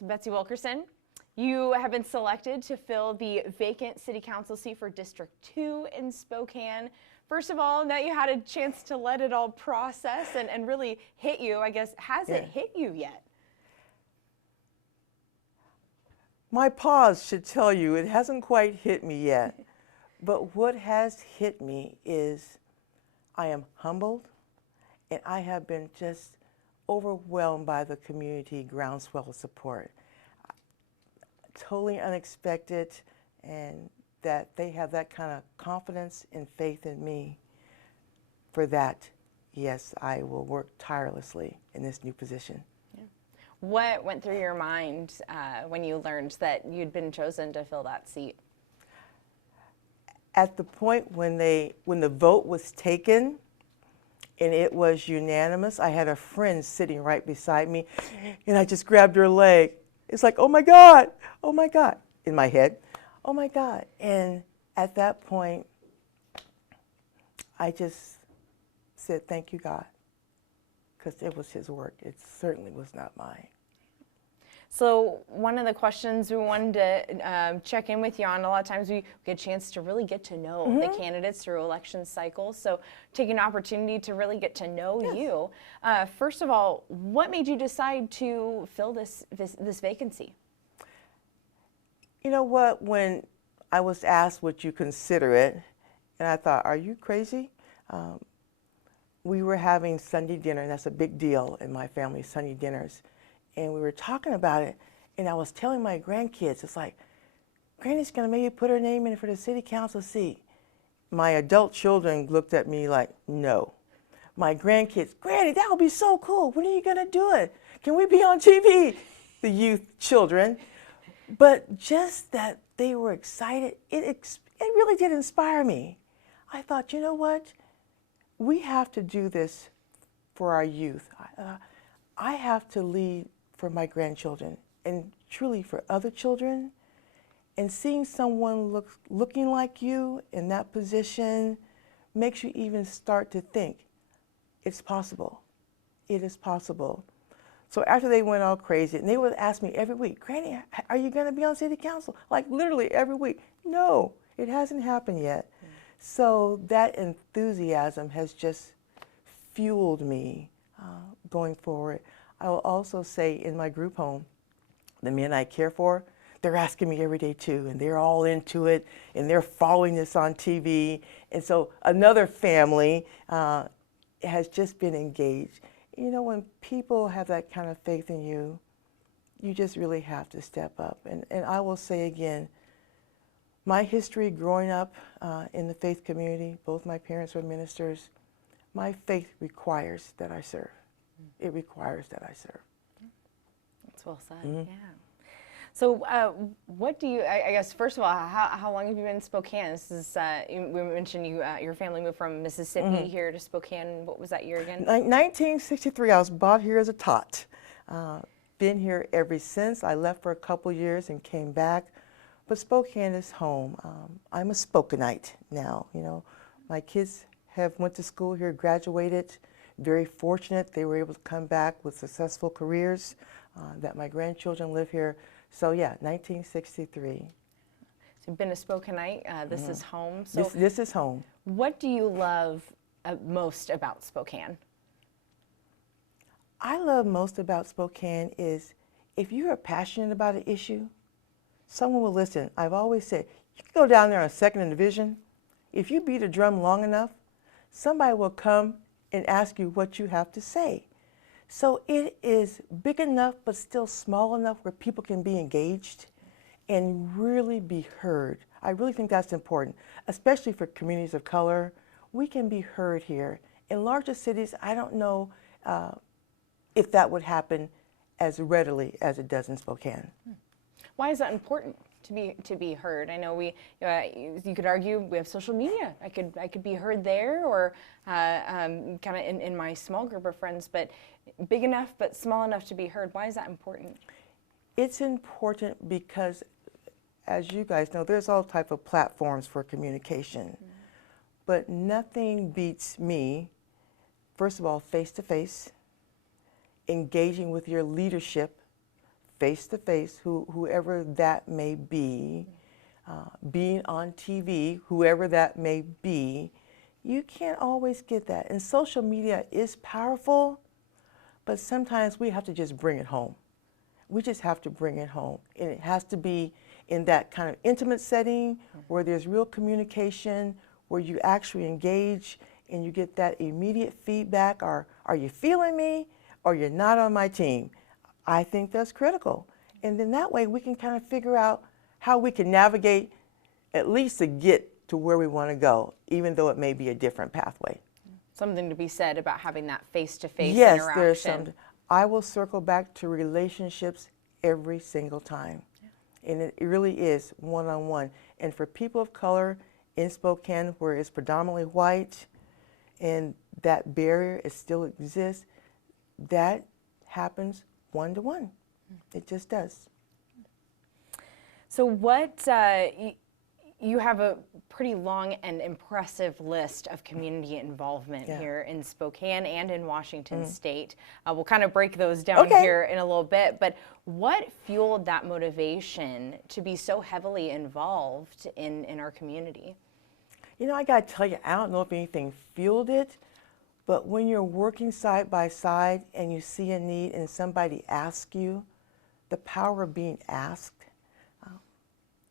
Betsy Wilkerson, you have been selected to fill the vacant City Council seat for District 2 in Spokane. First of all, now you had a chance to let it all process and really hit you, I guess. Has it hit you yet? My pause should tell you it hasn't quite hit me yet. But what has hit me is I am humbled and I have been just overwhelmed by the community groundswell of support. Totally unexpected, and that they have that kind of confidence and faith in me. For that, yes, I will work tirelessly in this new position. What went through your mind when you learned that you'd been chosen to fill that seat? At the point when the vote was taken and it was unanimous, I had a friend sitting right beside me and I just grabbed her leg. It's like, oh my God, in my head, oh my God. And at that point, I just said, thank you, God, because it was His work. It certainly was not mine. So one of the questions we wanted to check in with you on, a lot of times we get a chance to really get to know the candidates through election cycles. So take an opportunity to really get to know you. First of all, what made you decide to fill this vacancy? You know what, when I was asked would you consider it, and I thought, are you crazy? We were having Sunday dinner, and that's a big deal in my family, Sunday dinners. And we were talking about it, and I was telling my grandkids, it's like, Granny's gonna maybe put her name in for the city council seat. My adult children looked at me like, no. My grandkids, Granny, that would be so cool. When are you gonna do it? Can we be on TV? The youth children. But just that they were excited, it really did inspire me. I thought, you know what? We have to do this for our youth. I have to lead for my grandchildren and truly for other children. And seeing someone looking like you in that position makes you even start to think, it's possible. It is possible. So after they went all crazy, and they would ask me every week, Granny, are you going to be on city council? Like literally every week. No, it hasn't happened yet. So that enthusiasm has just fueled me going forward. I will also say in my group home, the men I care for, they're asking me every day too, and they're all into it, and they're following this on TV. And so another family has just been engaged. You know, when people have that kind of faith in you, you just really have to step up. And I will say again, my history growing up in the faith community, both my parents were ministers, my faith requires that I serve. It requires that I serve. That's well said, yeah. So what do you, I guess, first of all, how long have you been in Spokane? This is, we mentioned your family moved from Mississippi here to Spokane. What was that year again? 1963, I was brought here as a tot. Been here ever since. I left for a couple years and came back. But Spokane is home. I'm a Spokaneite now. You know, my kids have went to school here, graduated. Very fortunate they were able to come back with successful careers, that my grandchildren live here. So yeah, 1963. So you've been a Spokaneite, this is home. So this is home. What do you love most about Spokane? I love most about Spokane is if you are passionate about an issue, someone will listen. I've always said, you can go down there on 2nd Division. If you beat a drum long enough, somebody will come and ask you what you have to say. So it is big enough but still small enough where people can be engaged and really be heard. I really think that's important, especially for communities of color. We can be heard here. In larger cities, I don't know if that would happen as readily as it does in Spokane. Why is that important to be heard? I know we, you could argue we have social media. I could be heard there, or kind of in my small group of friends, but big enough but small enough to be heard. Why is that important? It's important because, as you guys know, there's all type of platforms for communication, but nothing beats me, first of all, face to face, engaging with your leadership face to face, whoever that may be, being on TV, whoever that may be, you can't always get that. And social media is powerful, but sometimes we have to just bring it home. We just have to bring it home. And it has to be in that kind of intimate setting where there's real communication, where you actually engage and you get that immediate feedback. Are you feeling me, or you're not on my team? I think that's critical. And then that way we can kind of figure out how we can navigate at least to get to where we want to go, even though it may be a different pathway. Something to be said about having that face-to-face Yes, interaction. there's some. I will circle back to relationships every single time. And it really is one-on-one. And for people of color in Spokane, where it's predominantly white, and that barrier still exists, that happens one-to-one. It just does. So what, you have a pretty long and impressive list of community involvement here in Spokane and in Washington State. We'll kind of break those down here in a little bit, but what fueled that motivation to be so heavily involved in our community? You know, I got to tell you, I don't know if anything fueled it, but when you're working side by side and you see a need and somebody asks you, the power of being asked,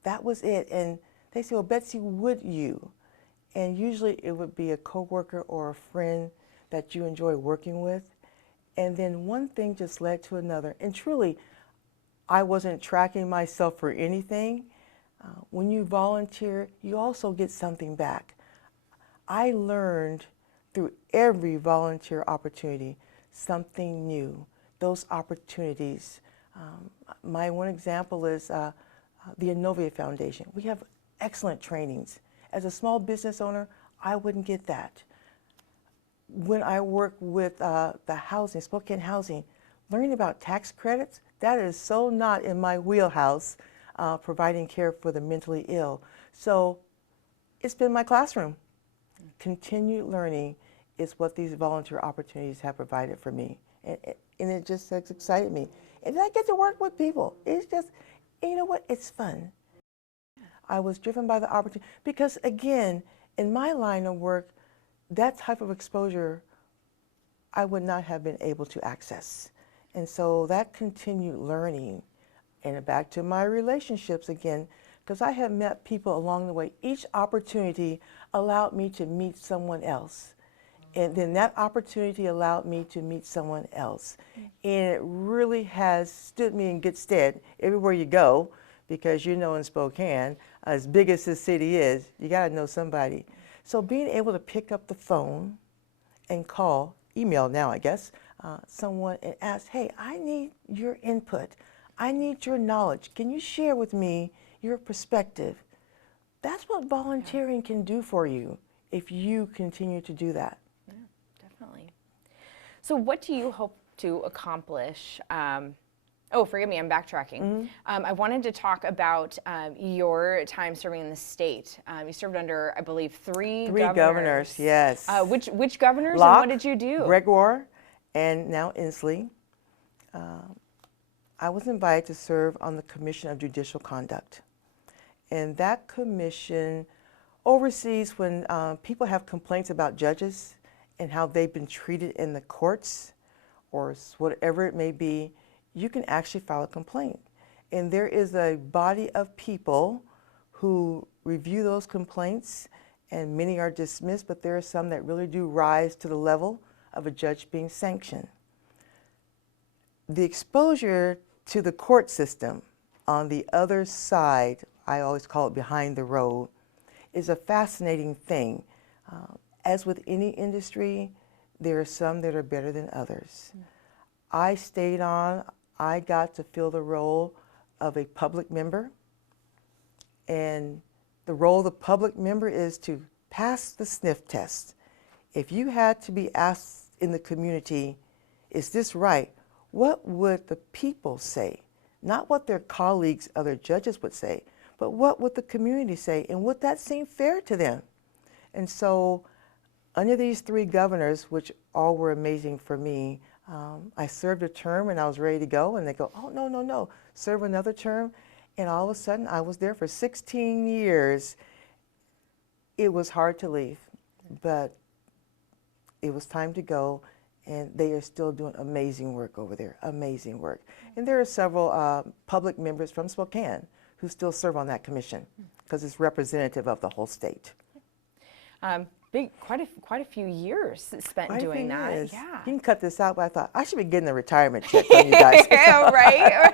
that was it. And they say, well, Betsy, would you? And usually it would be a coworker or a friend that you enjoy working with. And then one thing just led to another. And truly, I wasn't tracking myself for anything. When you volunteer, you also get something back. I learned through every volunteer opportunity something new, those opportunities. My one example is the Innovia Foundation. We have excellent trainings. As a small business owner, I wouldn't get that. When I work with the housing, Spokane Housing, learning about tax credits, that is so not in my wheelhouse, providing care for the mentally ill. So it's been my classroom. Continued learning is what these volunteer opportunities have provided for me. And it just has excited me. And then I get to work with people. It's just, you know what, it's fun. I was driven by the opportunity because, again, in my line of work, that type of exposure I would not have been able to access. And so that continued learning, and back to my relationships again, because I have met people along the way. Each opportunity allowed me to meet someone else. And then that opportunity allowed me to meet someone else. And it really has stood me in good stead everywhere you go, because you know in Spokane, as big as this city is, you got to know somebody. So being able to pick up the phone and call, email now I guess, someone and ask, hey, I need your input. I need your knowledge. Can you share with me your perspective? That's what volunteering can do for you if you continue to do that. Yeah, definitely. So what do you hope to accomplish? Oh, forgive me, I'm backtracking. I wanted to talk about your time serving in the state. You served under, I believe, three governors. Yes. Which governors Locke, and what did you do? Gregoire, and now Inslee. I was invited to serve on the Commission of Judicial Conduct. And that commission oversees when people have complaints about judges and how they've been treated in the courts or whatever it may be. You can actually file a complaint. And there is a body of people who review those complaints, and many are dismissed, but there are some that really do rise to the level of a judge being sanctioned. The exposure to the court system on the other side, I always call it behind the road, is a fascinating thing. As with any industry, there are some that are better than others. I stayed on. I got to fill the role of a public member, and the role of the public member is to pass the sniff test. If you had to be asked in the community, is this right? What would the people say? Not what their colleagues, other judges would say, but what would the community say, and would that seem fair to them? And so under these three governors, which all were amazing for me, I served a term and I was ready to go, and they go, oh, no, no, no, serve another term. And all of a sudden, I was there for 16 years. It was hard to leave, but it was time to go, and they are still doing amazing work over there, amazing work. And there are several public members from Spokane who still serve on that commission because it's representative of the whole state. Quite a few years spent doing that. Years. Yeah. You can cut this out, but I thought I should be getting a retirement check from you guys. Yeah, right?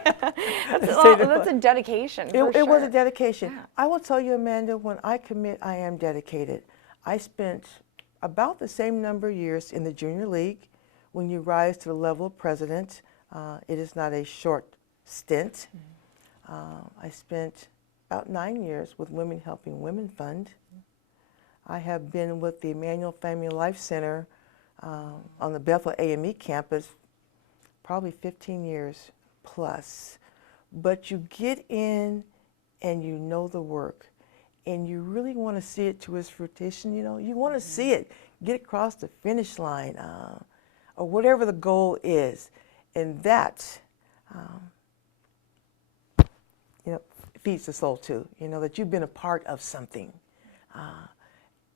That's a dedication. It was a dedication. Yeah. I will tell you, Amanda, when I commit, I am dedicated. I spent about the same number of years in the junior league. When you rise to the level of president, it is not a short stint. I spent about 9 years with Women Helping Women Fund. I have been with the Emmanuel Family Life Center on the Bethel AME campus probably 15 years plus. But you get in and you know the work, and you really want to see it to its fruition. You know, you want to see it get across the finish line, or whatever the goal is, and that, you know, feeds the soul too. You know that you've been a part of something.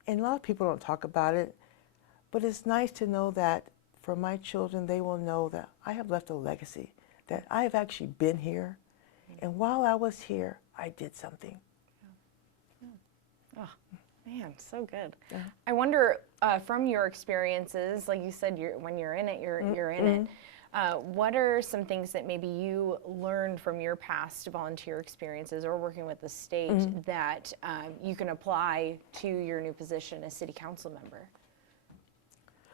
And a lot of people don't talk about it, but it's nice to know that for my children, they will know that I have left a legacy, that I have actually been here, and while I was here, I did something. Oh, man, so good. Yeah. I wonder, from your experiences, like you said, when you're in it, you're in it. What are some things that maybe you learned from your past volunteer experiences or working with the state that you can apply to your new position as city council member?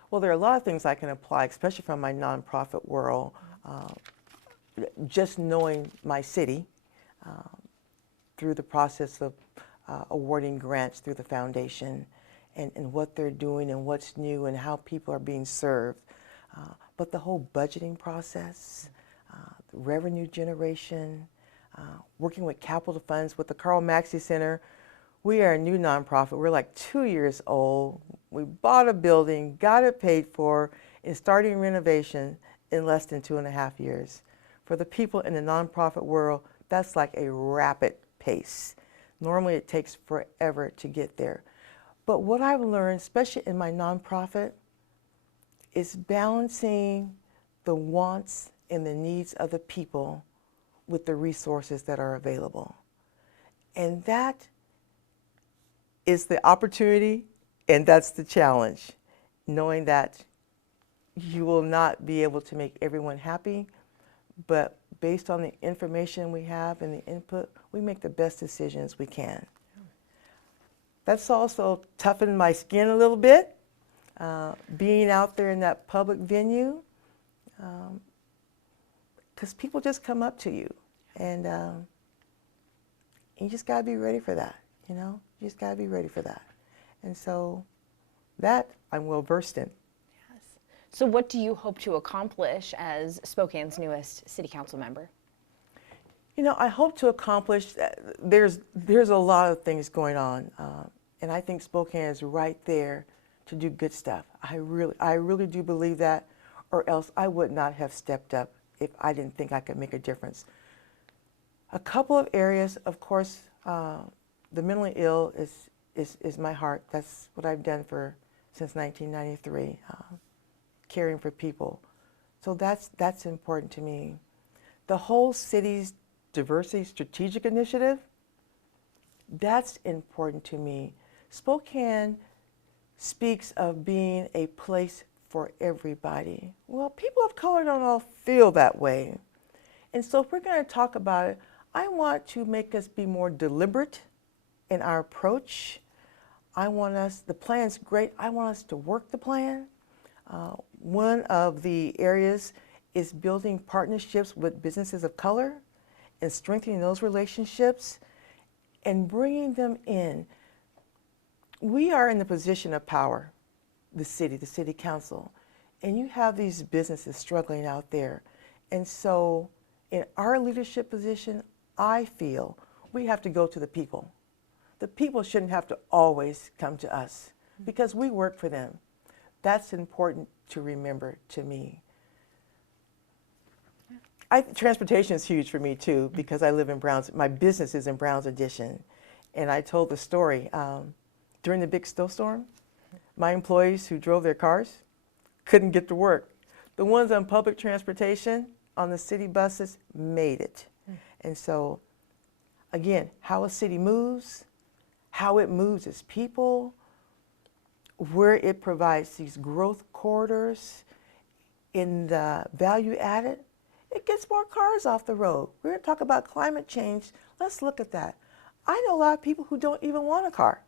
Well, there are a lot of things I can apply, especially from my nonprofit world. Just knowing my city through the process of awarding grants through the foundation, and what they're doing and what's new and how people are being served. But the whole budgeting process, the revenue generation, working with capital funds with the Carl Maxey Center. We are a new nonprofit. We're like 2 years old. We bought a building, got it paid for, and starting renovation in less than 2.5 years. For the people in the nonprofit world, that's like a rapid pace. Normally it takes forever to get there. But what I've learned, especially in my nonprofit, is balancing the wants and the needs of the people with the resources that are available. And that is the opportunity, and that's the challenge, knowing that you will not be able to make everyone happy, but based on the information we have and the input, we make the best decisions we can. That's also toughened my skin a little bit, being out there in that public venue, because people just come up to you, and you just got to be ready for that, you know? You just got to be ready for that. And so that I'm well versed in. Yes. So what do you hope to accomplish as Spokane's newest city council member? You know, I hope to accomplish, there's a lot of things going on, and I think Spokane is right there to do good stuff. I really do believe that, or else I would not have stepped up if I didn't think I could make a difference. A couple of areas, of course, the mentally ill is my heart. That's what I've done since 1993, caring for people. So that's important to me. The whole city's diversity strategic initiative, that's important to me. Spokane speaks of being a place for everybody. Well, people of color don't all feel that way. And so if we're going to talk about it, I want to make us be more deliberate in our approach. The plan's great. I want us to work the plan. One of the areas is building partnerships with businesses of color and strengthening those relationships and bringing them in. We are in the position of power, the city council, and you have these businesses struggling out there. And so in our leadership position, I feel we have to go to the people. The people shouldn't have to always come to us because we work for them. That's important to remember to me. Transportation is huge for me too, because I live in Browns. My business is in Browns Addition, and I told the story during the big snowstorm. My employees who drove their cars couldn't get to work. The ones on public transportation, on the city buses, made it. And so, again, how a city moves, how it moves its people, where it provides these growth corridors in the value added, it gets more cars off the road. We're going to talk about climate change. Let's look at that. I know a lot of people who don't even want a car.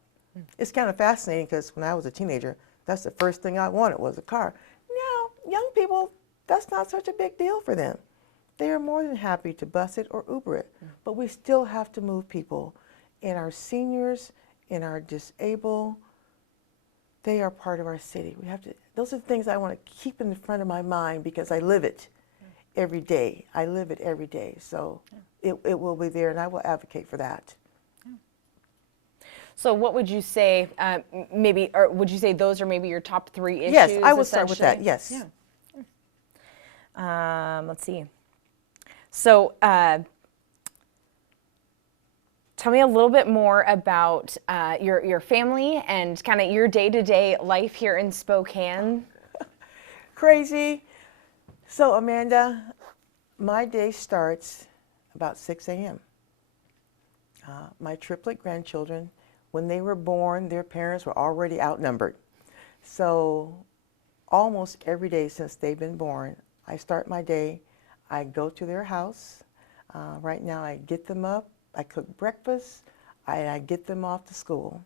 It's kind of fascinating because when I was a teenager, that's the first thing I wanted was a car. Now, young people, that's not such a big deal for them. They are more than happy to bus it or Uber it. But we still have to move people. And our seniors and our disabled, they are part of our city. We have to, those are the things I want to keep in the front of my mind because I live it every day. I live it every day. So it will be there, and I will advocate for that. So what would you say, maybe, or would you say those are maybe your top 3 issues? Yes, I would start with that, yes. Yeah. Let's see. So tell me a little bit more about your family and kind of your day-to-day life here in Spokane. Crazy. So Amanda, my day starts about 6 a.m. My triplet grandchildren, when they were born, their parents were already outnumbered. So almost every day since they've been born, I start my day, I go to their house. Right now I get them up, I cook breakfast, I get them off to school.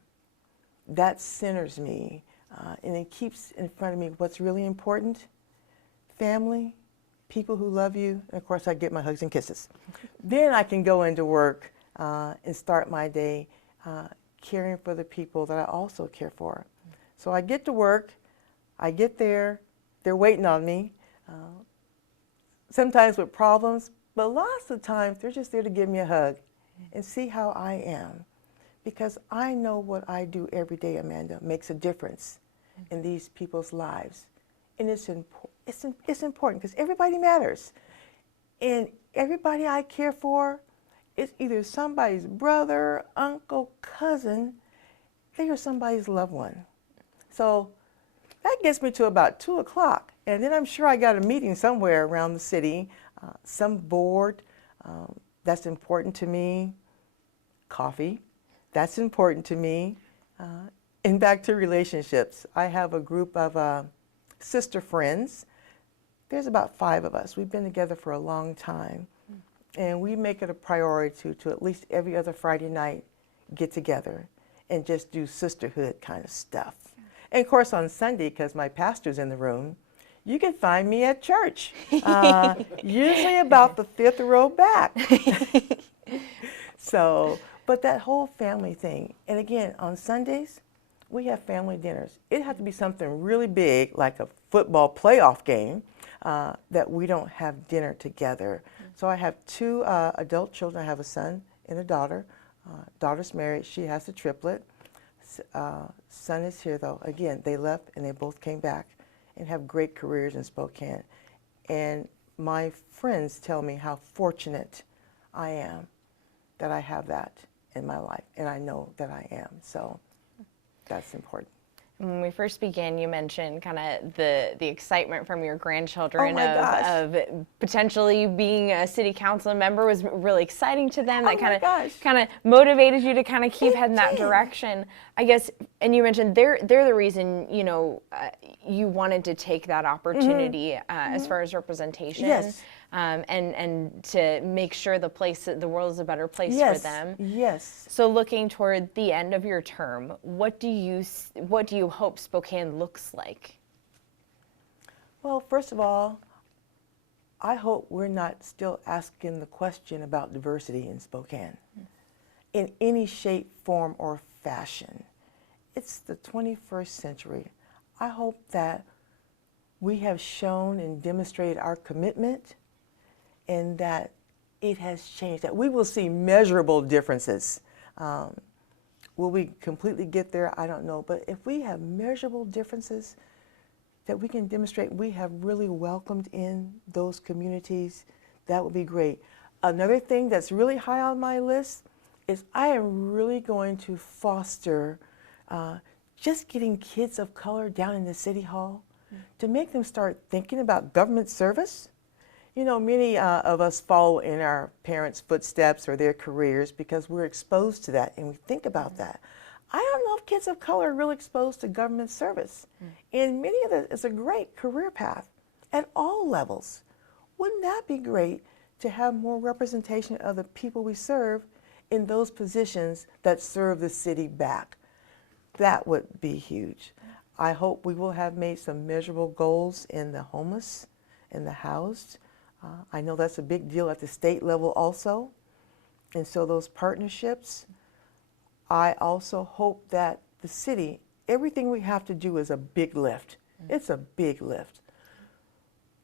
That centers me, and it keeps in front of me what's really important: family, people who love you, and of course I get my hugs and kisses. Then I can go into work and start my day caring for the people that I also care for. So I get to work, I get there, they're waiting on me, sometimes with problems, but lots of times they're just there to give me a hug and see how I am. Because I know what I do every day, Amanda, makes a difference in these people's lives. And it's important because everybody matters. And everybody I care for is either somebody's brother, uncle, cousin. They are somebody's loved one. So that gets me to about 2 o'clock. And then I'm sure I got a meeting somewhere around the city, some board that's important to me, coffee, that's important to me. And back to relationships. I have a group of sister friends. There's about 5 of us. We've been together for a long time. And we make it a priority to at least every other Friday night get together and just do sisterhood kind of stuff. And of course on Sunday, because my pastor's in the room, you can find me at church, usually about the 5th row back. So, but that whole family thing, and again, on Sundays, we have family dinners. It has to be something really big, like a football playoff game, that we don't have dinner together. So I have 2 adult children. I have a son and a daughter. Daughter's married. She has a triplet. Son is here, though. Again, they left and they both came back and have great careers in Spokane. And my friends tell me how fortunate I am that I have that in my life, and I know that I am. So that's important. When we first began, you mentioned kind of the excitement from your grandchildren of potentially being a city council member was really exciting to them. That kind of motivated you to kind of keep heading that direction, I guess. And you mentioned they're the reason, you know, you wanted to take that opportunity as far as representation. Yes. And to make sure the world is a better place for them. Yes. So looking toward the end of your term, what do you hope Spokane looks like? Well, first of all, I hope we're not still asking the question about diversity in Spokane in any shape, form, or fashion. It's the 21st century. I hope that we have shown and demonstrated our commitment and that it has changed, that we will see measurable differences. Will we completely get there? I don't know. But if we have measurable differences that we can demonstrate we have really welcomed in those communities, That would be great. Another thing that's really high on my list is I am really going to foster just getting kids of color down in the City Hall to make them start thinking about government service. You know, many of us follow in our parents' footsteps or their careers because we're exposed to that and we think about that. I don't know if kids of color are really exposed to government service. And many of it's a great career path at all levels. Wouldn't that be great to have more representation of the people we serve in those positions that serve the city back? That would be huge. I hope we will have made some measurable goals in the homeless and the housed. I know that's a big deal at the state level also. And so those partnerships, I also hope that the city, everything we have to do is a big lift. It's a big lift.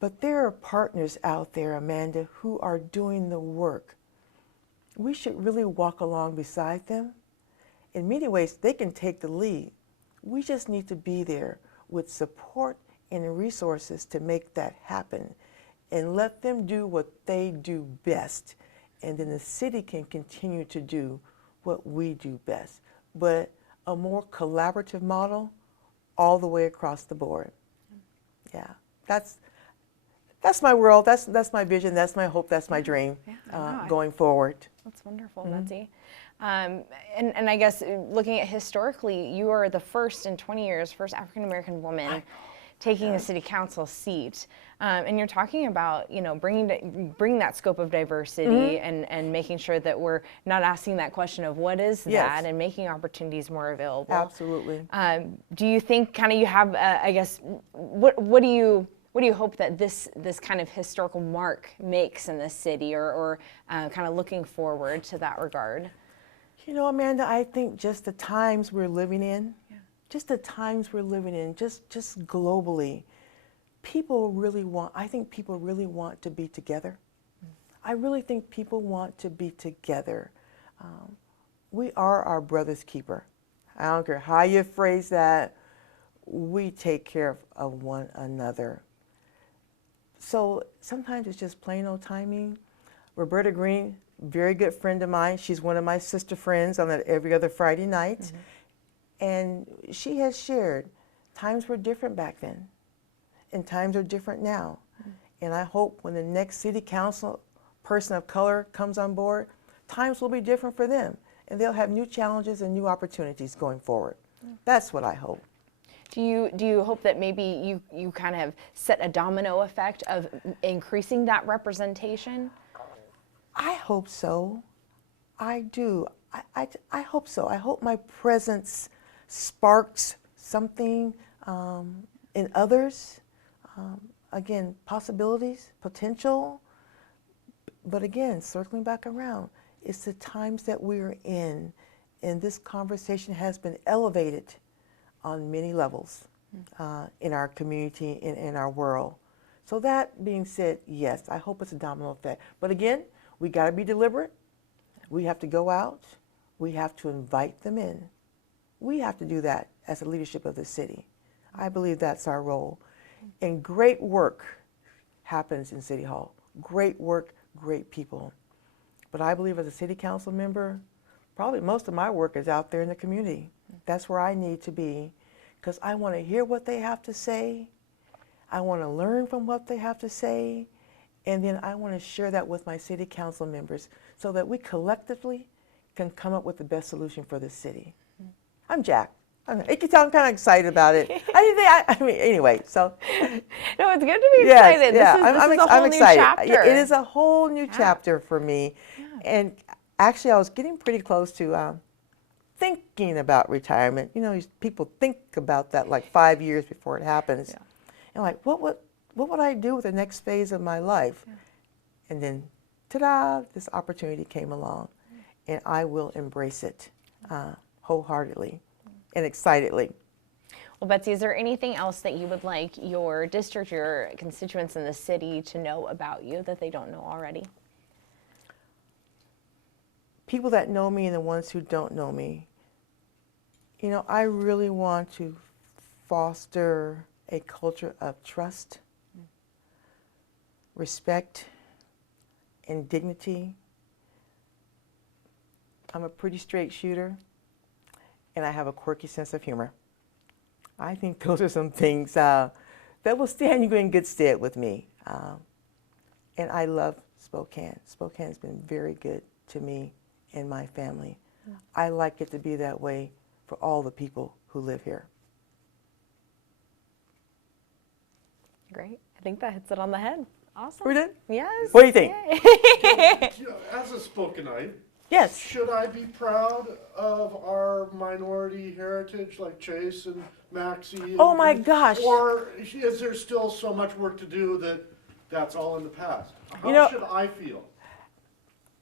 But there are partners out there, Amanda, who are doing the work. We should really walk along beside them. In many ways, they can take the lead. We just need to be there with support and resources to make that happen and let them do what they do best. And then the city can continue to do what we do best. But a more collaborative model all the way across the board. Yeah, that's my world, that's my vision, that's my hope, that's my dream going forward. That's wonderful, Betsy. And I guess looking at historically, you are the first in 20 years, first African-American woman taking a city council seat. And you're talking about, you know, bringing that scope of diversity and making sure that we're not asking that question of what is that and making opportunities more available. Absolutely. Do you think kind of you have, I guess, what do you hope that this kind of historical mark makes in the city or kind of looking forward to that regard? You know, Amanda, I think just the times we're living in, just the times we're living in, just globally, I think people really want to be together. I really think people want to be together. We are our brother's keeper. I don't care how you phrase that, we take care of one another. So sometimes it's just plain old timing. Roberta Green, very good friend of mine. She's one of my sister friends on that every other Friday night. And she has shared, times were different back then, and times are different now. And I hope when the next city council person of color comes on board, times will be different for them, and they'll have new challenges and new opportunities going forward. That's what I hope. Do you hope that maybe you kind of set a domino effect of increasing that representation? I hope so. I do. I hope so. I hope my presence sparks something in others. Again, possibilities, potential. But again, circling back around, it's the times that we're in, and this conversation has been elevated on many levels in our community, in our world. So that being said, yes, I hope it's a domino effect. But again, we got to be deliberate. We have to go out. We have to invite them in. We have to do that as a leadership of the city. I believe that's our role. And great work happens in City Hall. Great work, great people. But I believe as a city council member, probably most of my work is out there in the community. That's where I need to be, because I want to hear what they have to say. I want to learn from what they have to say. And then I want to share that with my city council members so that we collectively can come up with the best solution for the city. I'm Jack. You can tell I'm kind of excited about it. I mean, anyway, so. No, it's good to be excited. Yeah, This is a whole I'm excited. new chapter. It is a whole new chapter for me. And actually, I was getting pretty close to thinking about retirement. You know, people think about that like 5 years before it happens. And like, what would I do with the next phase of my life? And then, ta-da, this opportunity came along. And I will embrace it wholeheartedly and excitedly. Well, Betsy, is there anything else that you would like your district, your constituents in the city to know about you that they don't know already? People that know me and the ones who don't know me, you know, I really want to foster a culture of trust, respect, and dignity. I'm a pretty straight shooter, and I have a quirky sense of humor. I think those are some things that will stand you in good stead with me. And I love Spokane. Spokane's been very good to me and my family. I like it to be that way for all the people who live here. Great. I think that hits it on the head. Awesome. We did? Yes. What do you think? As a Spokanite, Yes. should I be proud of our minority heritage like Chase and Maxie? Oh my gosh. Or is there still so much work to do that that's all in the past? How You know, should I feel?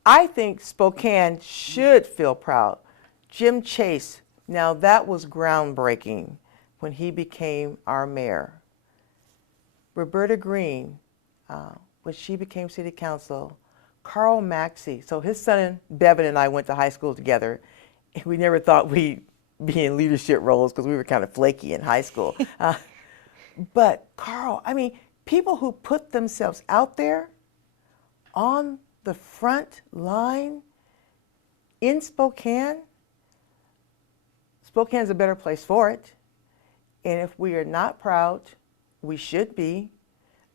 I think Spokane should feel proud. Jim Chase, now that was groundbreaking when he became our mayor. Roberta Green, when she became city council. Carl Maxey, so his son Bevan and I went to high school together. We never thought we'd be in leadership roles because we were kind of flaky in high school. But Carl, I mean, people who put themselves out there on the front line in Spokane, Spokane's a better place for it. And if we are not proud, we should be.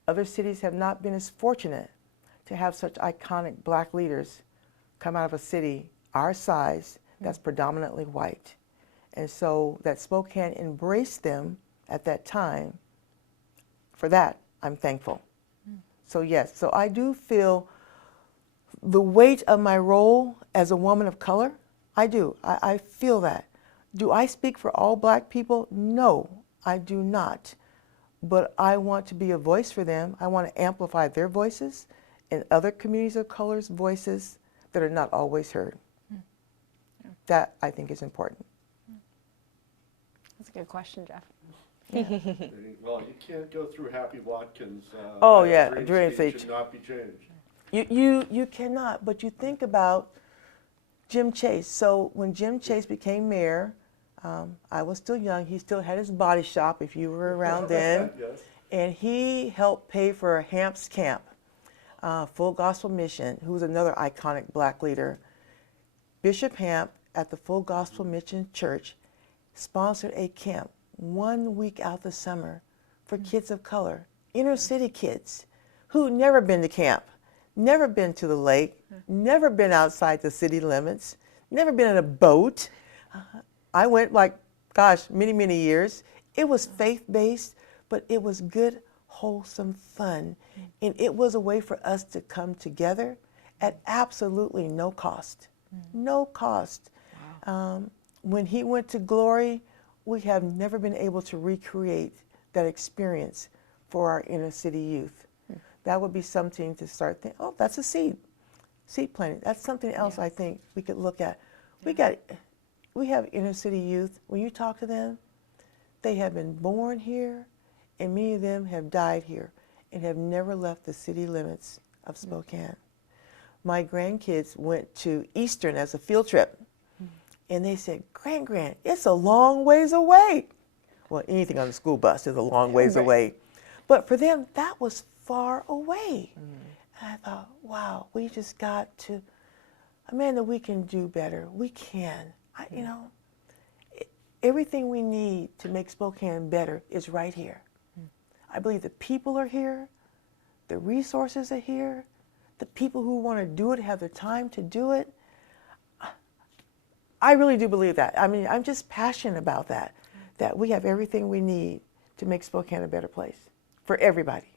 Other cities have not been as fortunate to have such iconic black leaders come out of a city our size that's predominantly white. And so that Spokane embraced them at that time, for that, I'm thankful. So yes, so I do feel the weight of my role as a woman of color. I do, I feel that. Do I speak for all black people? No, I do not. But I want to be a voice for them. I want to amplify their voices and other communities of color's voices that are not always heard. That, I think, is important. That's a good question, Jeff. Well, you can't go through Happy Watkins. Oh, yeah, dream dream state state. should not be changed. You cannot, but you think about Jim Chase. So when Jim Chase became mayor, I was still young. He still had his body shop, if you were around then. Yes. And he helped pay for Hamp's Camp, Full Gospel Mission, who was another iconic black leader. Bishop Hamp at the Full Gospel Mission Church sponsored a camp 1 week out the summer for kids of color, inner city kids who'd never been to camp, never been to the lake, never been outside the city limits, never been in a boat. I went like, gosh, many, many years. It was faith-based, but it was good, wholesome fun. And it was a way for us to come together at absolutely no cost. No cost. Wow. When he went to glory, we have never been able to recreate that experience for our inner city youth. That would be something to start thinking, oh, that's a seed planting. That's something else I think we could look at. We have inner city youth. When you talk to them, they have been born here, and many of them have died here and have never left the city limits of Spokane. My grandkids went to Eastern as a field trip, and they said, Grand, it's a long ways away. Well, anything on the school bus is a long ways away. But for them, that was far away. And I thought, wow, we just got to, Amanda, we can do better. We can. You know, everything we need to make Spokane better is right here. I believe the people are here, the resources are here, the people who want to do it have the time to do it. I really do believe that. I mean, I'm just passionate about that we have everything we need to make Spokane a better place for everybody.